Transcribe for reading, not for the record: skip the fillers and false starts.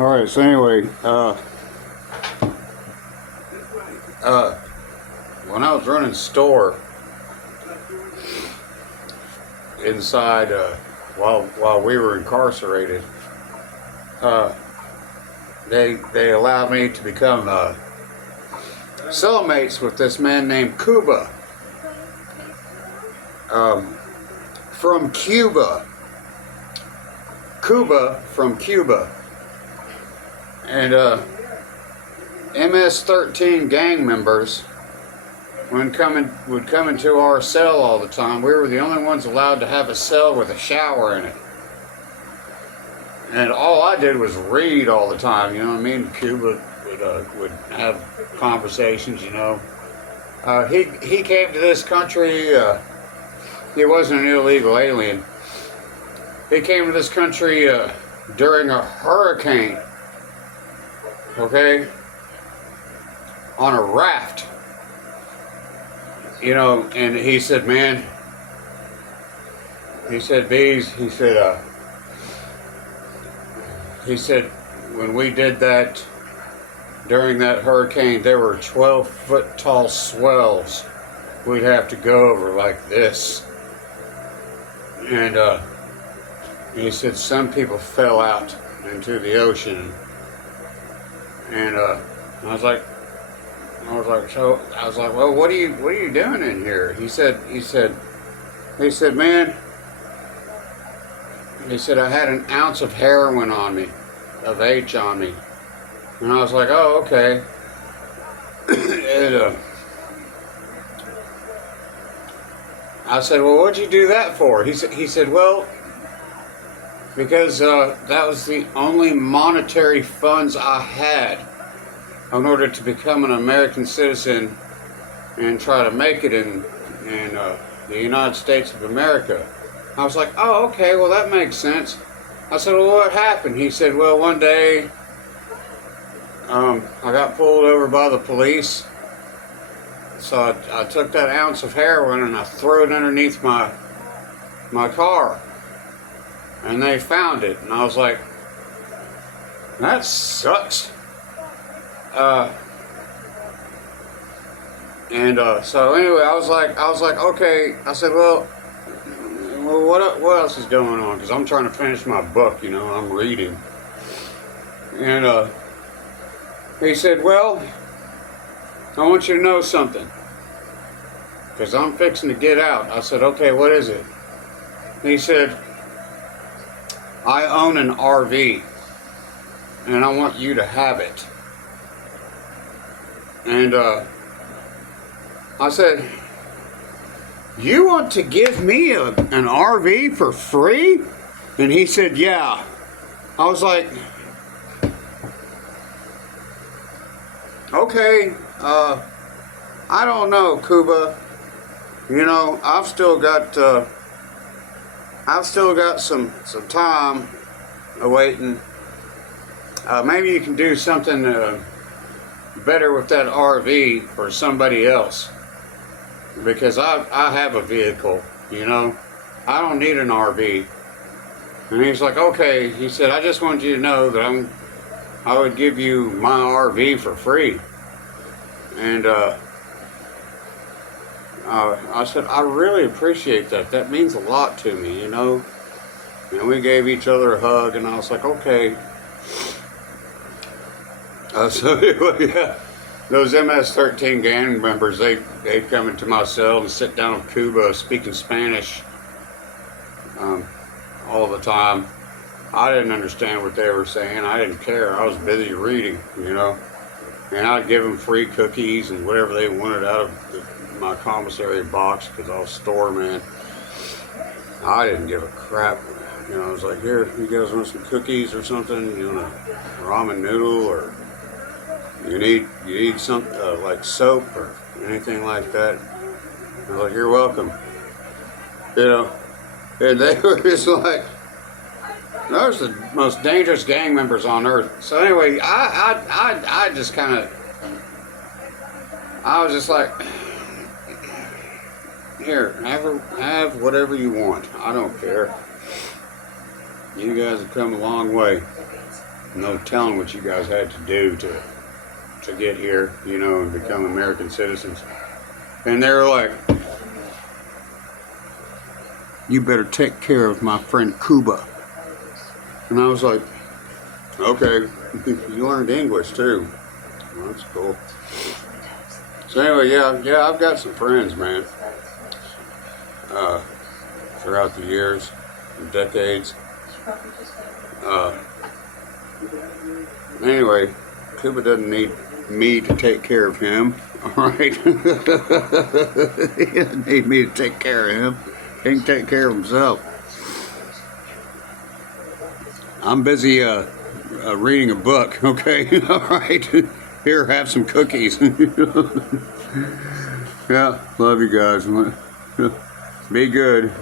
Alright, so anyway, when I was running store inside, while we were incarcerated, they allowed me to become cellmates with this man named Cuba, from Cuba. From Cuba. And MS-13 gang members would come into our cell all the time. We were the only ones allowed to have a cell with a shower in it. And all I did was read all the time, you know what I mean? Cuba would have conversations, you know. He came to this country, he wasn't an illegal alien. He came to this country during a hurricane, okay, on a raft, you know, and he said, man, he said, Bees, he said, when we did that, during that hurricane, there were 12-foot tall swells we'd have to go over like this. And he said some people fell out into the ocean. And I was like, well, what are you doing in here? He said, man, he said, I had an ounce of heroin on me, of H on me. And I was like, oh, okay. And I said, well, what'd you do that for? He said, well, because that was the only monetary funds I had in order to become an American citizen and try to make it in the United States of America. I was like, oh, okay, well, that makes sense. I said, well, what happened? He said, well, one day I got pulled over by the police. So I took that ounce of heroin and I threw it underneath my car. And they found it. And I was like, that sucks. So anyway, I was like, okay. I said, well, what else is going on? Because I'm trying to finish my book, you know, I'm reading. And he said, well, I want you to know something, because I'm fixing to get out. I said, okay, what is it? He said, I own an RV, and I want you to have it. And I said, you want to give me an RV for free? And he said, yeah. I was like, okay, I don't know, Cuba. You know, I've still got some time awaiting. Maybe you can do something better with that RV for somebody else, because I have a vehicle, you know. I don't need an RV. And he's like, okay. He said, I just want you to know that I would give you my RV for free. And I said, I really appreciate that. That means a lot to me, you know. And we gave each other a hug, and I was like, okay. So anyway, yeah, those MS-13 gang members, they'd come into my cell and sit down with Cuba speaking Spanish all the time. I didn't understand what they were saying. I didn't care. I was busy reading, you know. And I'd give them free cookies and whatever they wanted out of my commissary box, because I was store man. I didn't give a crap. You know, I was like, here, you guys want some cookies or something? You want a ramen noodle, or you need some like soap or anything like that? I was like, you're welcome. You know, and they were just like, those are the most dangerous gang members on earth. So anyway, I just kind of, I was just like, here, have whatever you want. I don't care. You guys have come a long way. No telling what you guys had to do to get here, you know, and become American citizens. And they're like, you better take care of my friend Cuba. And I was like, okay, you learned English too. Well, that's cool. So anyway, yeah, I've got some friends, man. Throughout the years, decades. Anyway, Cuba doesn't need me to take care of him. All right, he doesn't need me to take care of him. He can take care of himself. I'm busy reading a book. Okay, all right. Here, have some cookies. Yeah, love you guys. Be good.